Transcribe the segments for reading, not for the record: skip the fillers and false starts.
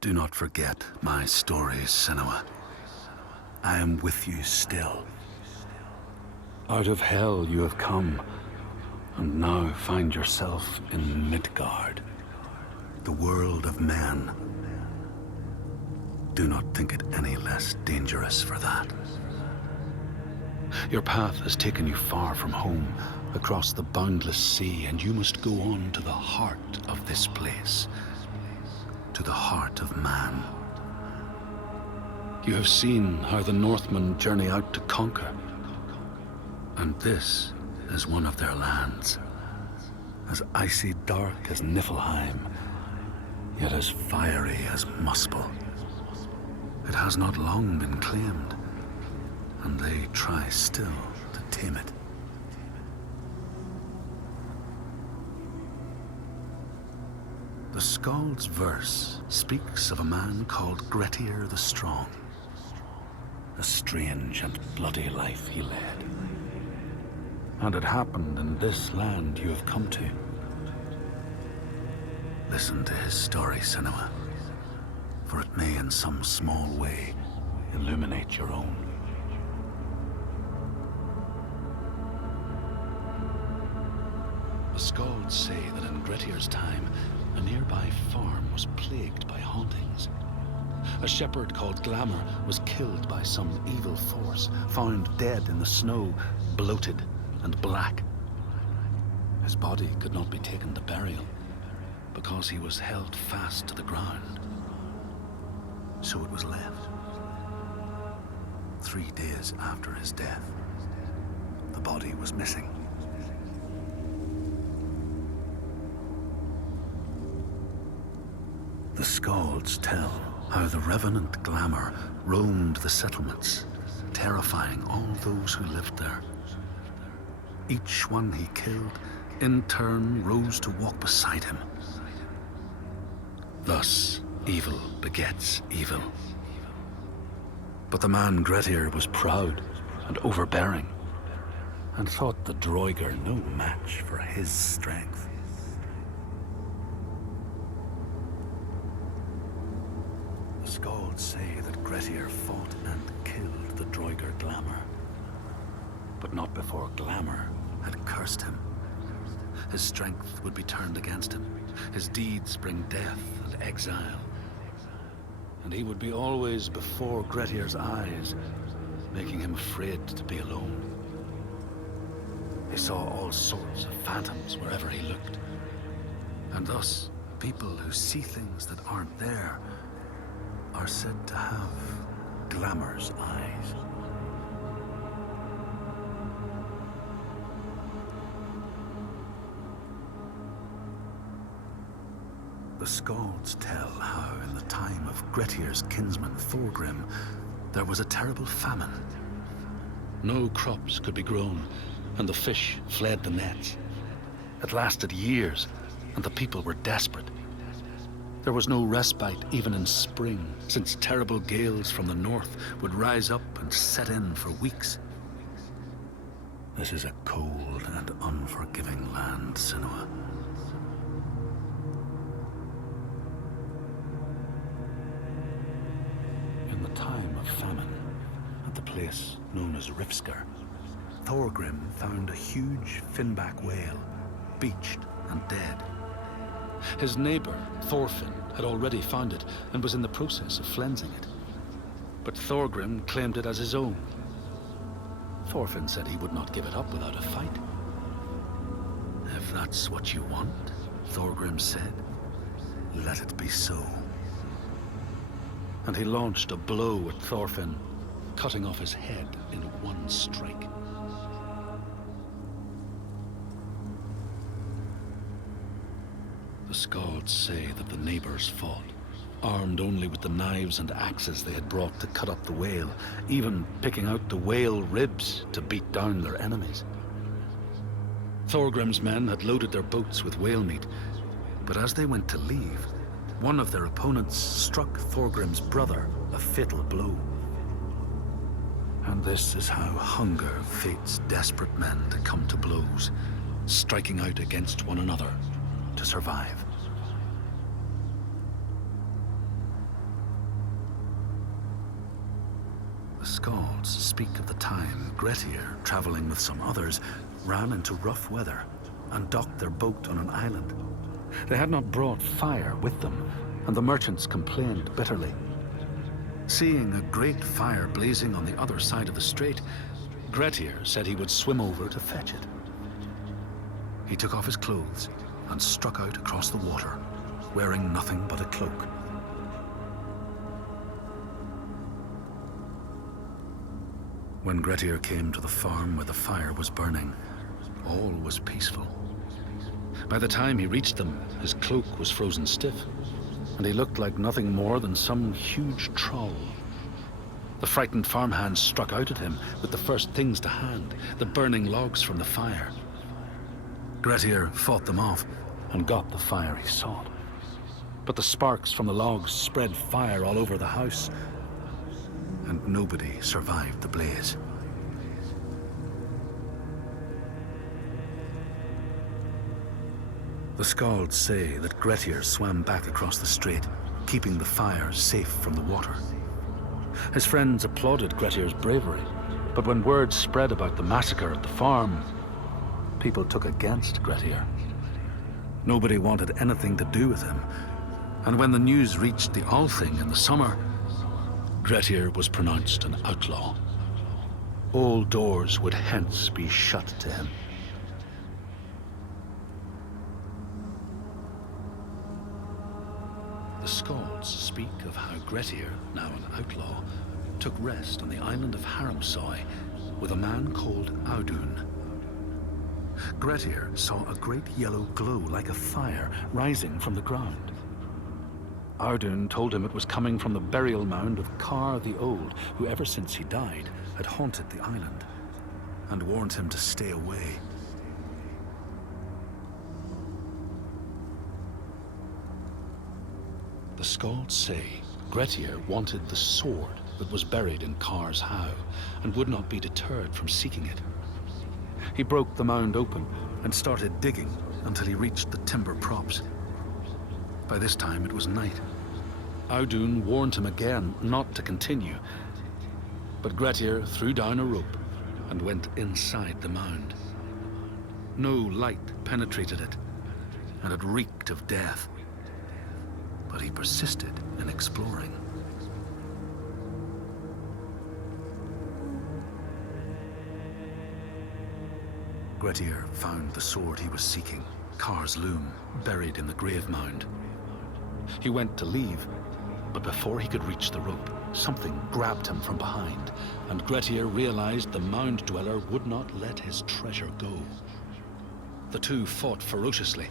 Do not forget my stories, Senua. I am with you still. Out of hell you have come, and now find yourself in Midgard, the world of men. Do not think it any less dangerous for that. Your path has taken you far from home, across the boundless sea, and you must go on to the heart of this place, to the heart of man. You have seen how the Northmen journey out to conquer, and this is one of their lands, as icy dark as Niflheim, yet as fiery as Muspel. It has not long been claimed, and they try still to tame it. The Skald's verse speaks of a man called Grettir the Strong. A strange and bloody life he led. And it happened in this land you have come to. Listen to his story, Senua, for it may in some small way illuminate your own. The Skalds say that in Grettir's time, a nearby farm was plagued by hauntings. A shepherd called Glamour was killed by some evil force, found dead in the snow, bloated and black. His body could not be taken to burial, because he was held fast to the ground. So it was left. 3 days after his death, the body was missing. The Skalds tell how the revenant Glamour roamed the settlements, terrifying all those who lived there. Each one he killed, in turn, rose to walk beside him. Thus, evil begets evil. But the man Grettir was proud and overbearing, and thought the Droiger no match for his strength. The Skalds say that Grettir fought and killed the Droiger Glamour, but not before Glamour had cursed him. His strength would be turned against him, his deeds bring death and exile, and he would be always before Grettir's eyes, making him afraid to be alone. He saw all sorts of phantoms wherever he looked, and thus people who see things that aren't there are said to have Glamour's eyes. The Skalds tell how in the time of Grettir's kinsman Thorgrim, there was a terrible famine. No crops could be grown, and the fish fled the nets. It lasted years, and the people were desperate. There was no respite even in spring, since terrible gales from the north would rise up and set in for weeks. This is a cold and unforgiving land, Senua. In the time of famine, at the place known as Rifskar, Thorgrim found a huge finback whale, beached and dead. His neighbor, Thorfinn, had already found it and was in the process of flensing it. But Thorgrim claimed it as his own. Thorfinn said he would not give it up without a fight. If that's what you want, Thorgrim said, let it be so. And he launched a blow at Thorfinn, cutting off his head in one strike. The Skalds say that the neighbors fought, armed only with the knives and axes they had brought to cut up the whale, even picking out the whale ribs to beat down their enemies. Thorgrim's men had loaded their boats with whale meat, but as they went to leave, one of their opponents struck Thorgrim's brother a fatal blow. And this is how hunger fates desperate men to come to blows, striking out against one another to survive. Skalds speak of the time Grettir, traveling with some others, ran into rough weather and docked their boat on an island. They had not brought fire with them, and the merchants complained bitterly. Seeing a great fire blazing on the other side of the strait, Grettir said he would swim over to fetch it. He took off his clothes and struck out across the water, wearing nothing but a cloak. When Grettir came to the farm where the fire was burning, all was peaceful. By the time he reached them, his cloak was frozen stiff, and he looked like nothing more than some huge troll. The frightened farmhands struck out at him with the first things to hand, the burning logs from the fire. Grettir fought them off and got the fire he sought. But the sparks from the logs spread fire all over the house, and nobody survived the blaze. The Skalds say that Grettir swam back across the strait, keeping the fire safe from the water. His friends applauded Grettir's bravery, but when word spread about the massacre at the farm, people took against Grettir. Nobody wanted anything to do with him, and when the news reached the Althing in the summer, Grettir was pronounced an outlaw. All doors would hence be shut to him. The Skalds speak of how Grettir, now an outlaw, took rest on the island of Haramsoy with a man called Audun. Grettir saw a great yellow glow like a fire rising from the ground. Audun told him it was coming from the burial mound of Kar the Old, who ever since he died had haunted the island, and warned him to stay away. The Skalds say Grettir wanted the sword that was buried in Kar's howe, and would not be deterred from seeking it. He broke the mound open and started digging until he reached the timber props. By this time it was night. Audun warned him again not to continue, but Grettir threw down a rope and went inside the mound. No light penetrated it, and it reeked of death. But he persisted in exploring. Grettir found the sword he was seeking, Kar's loom, buried in the grave mound. He went to leave, but before he could reach the rope, something grabbed him from behind, and Grettir realized the mound dweller would not let his treasure go. The two fought ferociously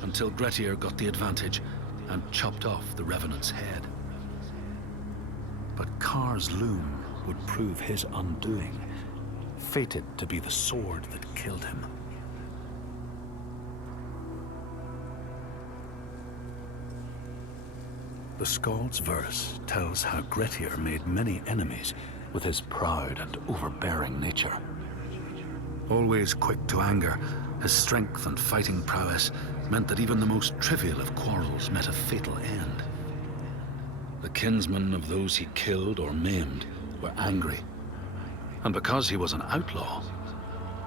until Grettir got the advantage and chopped off the revenant's head. But Kar's loom would prove his undoing, fated to be the sword that killed him. The Skald's verse tells how Grettir made many enemies with his proud and overbearing nature. Always quick to anger, his strength and fighting prowess meant that even the most trivial of quarrels met a fatal end. The kinsmen of those he killed or maimed were angry, and because he was an outlaw,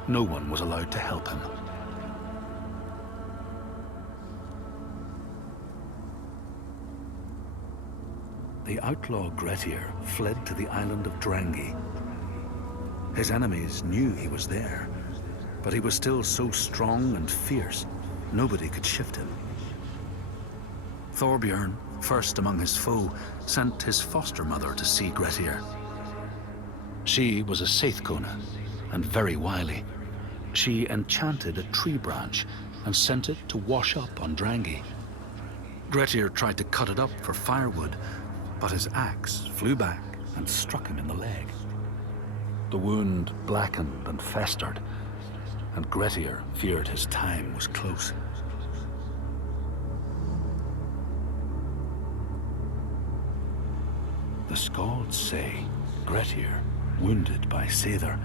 no one was allowed to help him. The outlaw Grettir fled to the island of Drangi. His enemies knew he was there, but he was still so strong and fierce, nobody could shift him. Thorbjorn, first among his foe, sent his foster mother to see Grettir. She was a Seithkona and very wily. She enchanted a tree branch and sent it to wash up on Drangi. Grettir tried to cut it up for firewood, but his axe flew back and struck him in the leg. The wound blackened and festered, and Grettir feared his time was close. The Skalds say Grettir, wounded by Seithr,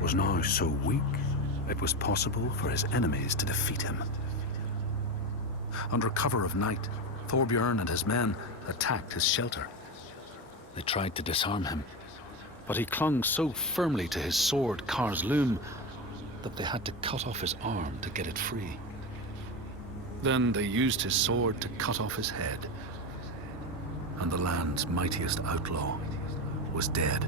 was now so weak it was possible for his enemies to defeat him. Under cover of night, Thorbjorn and his men attacked his shelter. They tried to disarm him, But he clung so firmly to his sword, Kar's loom, that they had to cut off his arm to get it free. Then they used his sword to cut off his head, and the land's mightiest outlaw was dead.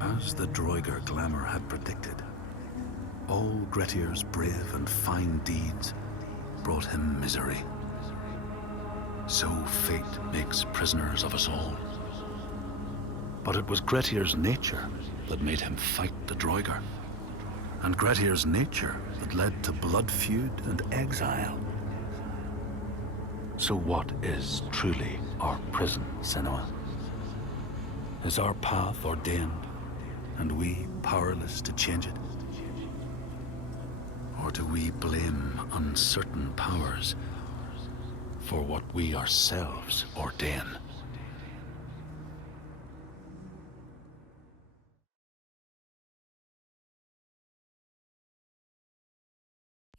As the Droigar glamour had predicted, all Grettir's brave and fine deeds brought him misery. So fate makes prisoners of us all. But it was Grettir's nature that made him fight the Droigar, and Grettir's nature that led to blood feud and exile. So what is truly our prison, Senua? Is our path ordained, and we powerless to change it? Or do we blame uncertain powers for what we ourselves ordain?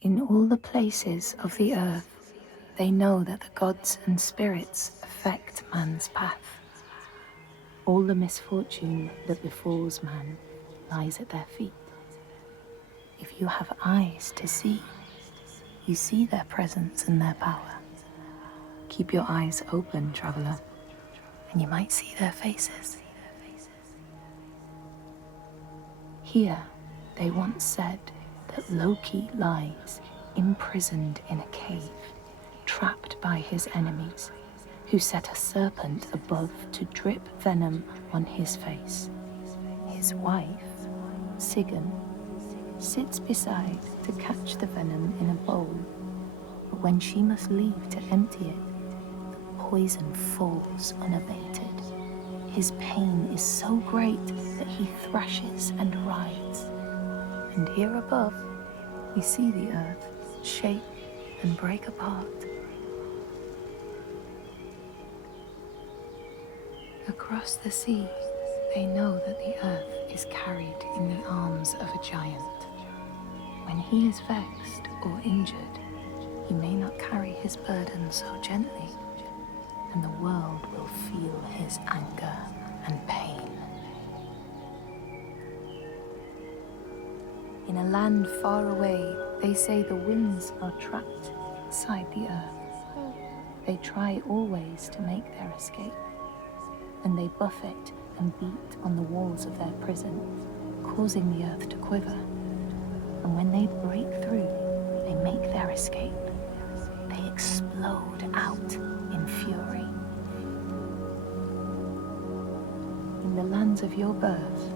In all the places of the earth, they know that the gods and spirits affect man's path. All the misfortune that befalls man lies at their feet. If you have eyes to see, you see their presence and their power. Keep your eyes open, traveler, and you might see their faces. Here, they once said that Loki lies imprisoned in a cave, trapped by his enemies, who set a serpent above to drip venom on his face. His wife, Sigyn, sits beside to catch the venom in a bowl, but when she must leave to empty it, the poison falls unabated. His pain is so great that he thrashes and writhes. And here above, we see the earth shake and break apart. Across the sea, they know that the earth is carried in the arms of a giant. When he is vexed or injured, he may not carry his burden so gently, and the world will feel his anger and pain. In a land far away, they say the winds are trapped inside the earth. They try always to make their escape, and they buffet and beat on the walls of their prison, causing the earth to quiver. And when they break through, they make their escape. They explode out in fury. In the lands of your birth,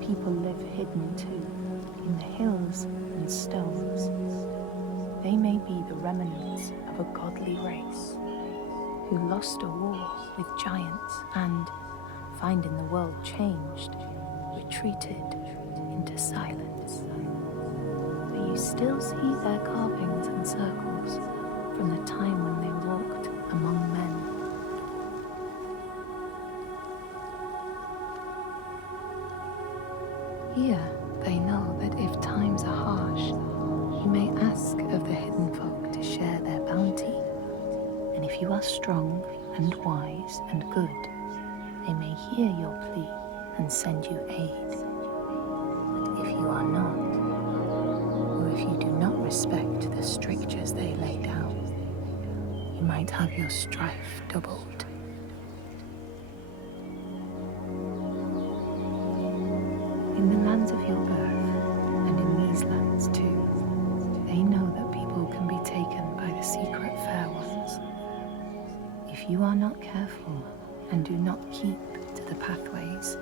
people live hidden too, in the hills and stones. They may be the remnants of a godly race who lost a war with giants and, finding the world changed, retreated into silence. But you still see their carvings and circles from the time when they walked among men. Here, they know that if times are harsh, you may ask of the hidden folk to share their bounty. And if you are strong and wise and good, they may hear your plea and send you aid. But if you are not, or if you do not respect the strictures they lay down, you might have your strife doubled. In the lands of your birth, and in these lands too, they know that people can be taken by the secret fair ones. If you are not careful and do not keep to the pathways,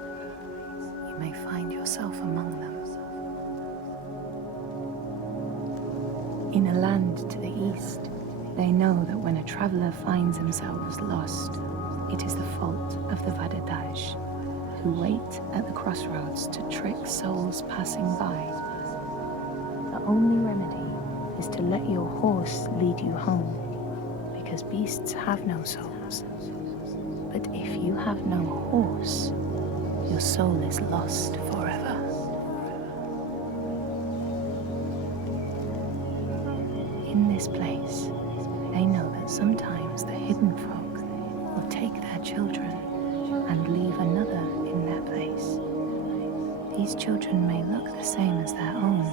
you may find yourself among them. In a land to the east, they know that when a traveler finds themselves lost, it is the fault of the Vadadash, who wait at the crossroads to trick souls passing by. The only remedy is to let your horse lead you home, because beasts have no souls. But if you have no horse, your soul is lost forever. In this place, They know that sometimes the hidden folk will take their children and leave another in their place. These children may look the same as their own,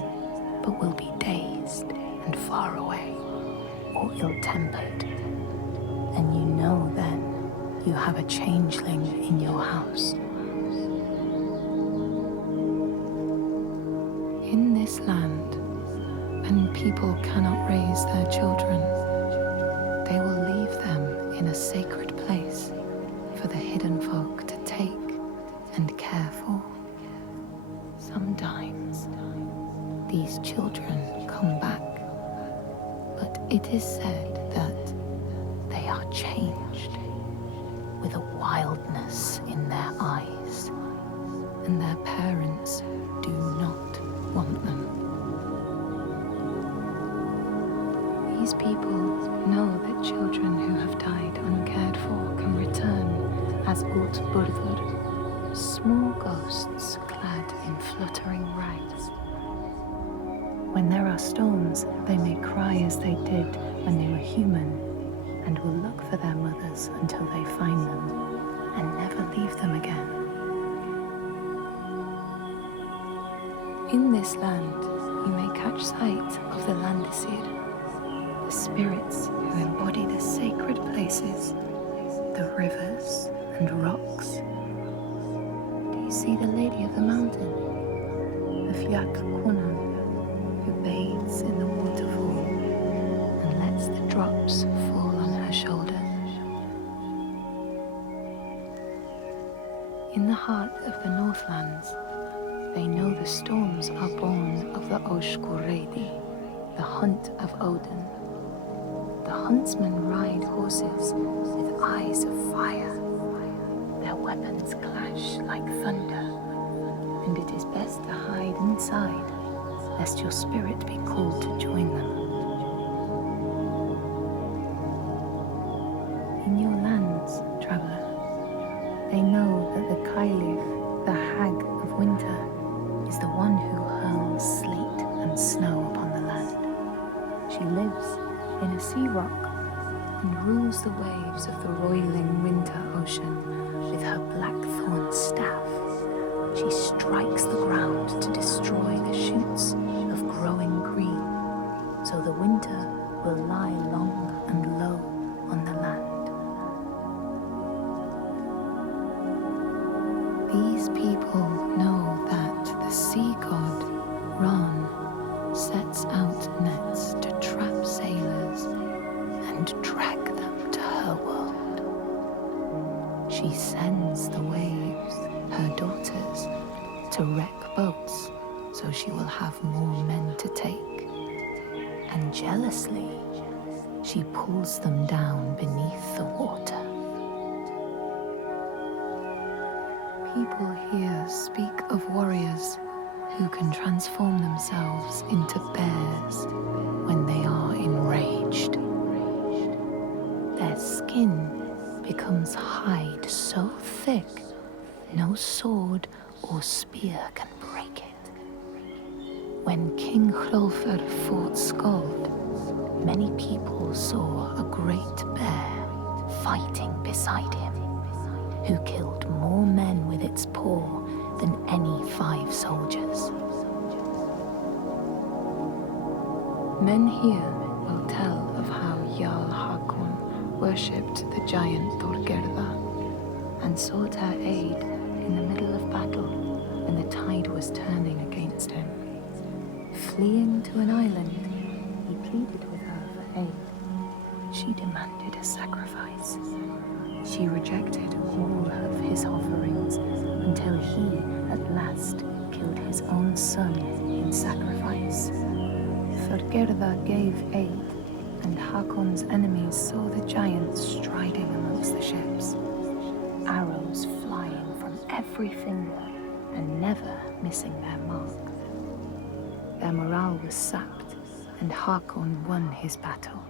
but will be dazed and far away, or ill-tempered. And you know then you have a changeling in your house. In this land, when people cannot raise their children, they will leave them in a sacred place for the hidden folk to take and care for. Sometimes these children come back, but it is said that they are changed with a wildness in their eyes, and their parents do not want them. These people know that children who have died uncared for can return as Utburður, small ghosts clad in fluttering rags. When there are storms, they may cry as they did when they were human, and will look for their mothers until they find them, and never leave them again. In this land, you may catch sight of the Landisir, the spirits who embody the sacred places, the rivers and rocks. Do you see the Lady of the Mountain, the Fjall Konan, who bathes in the waterfall and lets the drops fall on her shoulders? In the heart of the Northlands, they know the storms are born of the Oshkuredi, the hunt of Odin. The huntsmen ride horses with eyes of fire. Their weapons clash like thunder, and it is best to hide inside, lest your spirit be called to join them. In your lands, traveler, they know that the Kailif, the hag of winter, is the one who hurls sleet and snow upon the land. She lives in a sea rock and rules the waves of the roiling winter ocean with her blackthorn staff. She strikes the ground to destroy the shoots of growing green, so the winter will lie long and low on the land. These people know that the sea god, Ran, sets out nets to trap sailors and drag them to her world. She sends the waves, her daughters, to wreck boats so she will have more men to take. And jealously, she pulls them down beneath the water. People here speak of warriors who can transform themselves into bears when they are enraged. Their skin becomes hide so thick no sword or spear can break it. When King Hrolfr fought Skald, many people saw a great bear fighting beside him, who killed more men with its paw than any 5 soldiers. Men here will tell of how Jarl Hakon worshipped the giant Thorgerða and sought her aid in the middle of battle when the tide was turning against him. Fleeing to an island, he pleaded with her for aid. She demanded a sacrifice. She rejected all of his offerings until he, at last, killed his own son in sacrifice. Thorgerða gave aid, and Hakon's enemies saw the giants striding amongst the ships, arrows flying from every finger and never missing their mark. Their morale was sapped, and Hakon won his battle.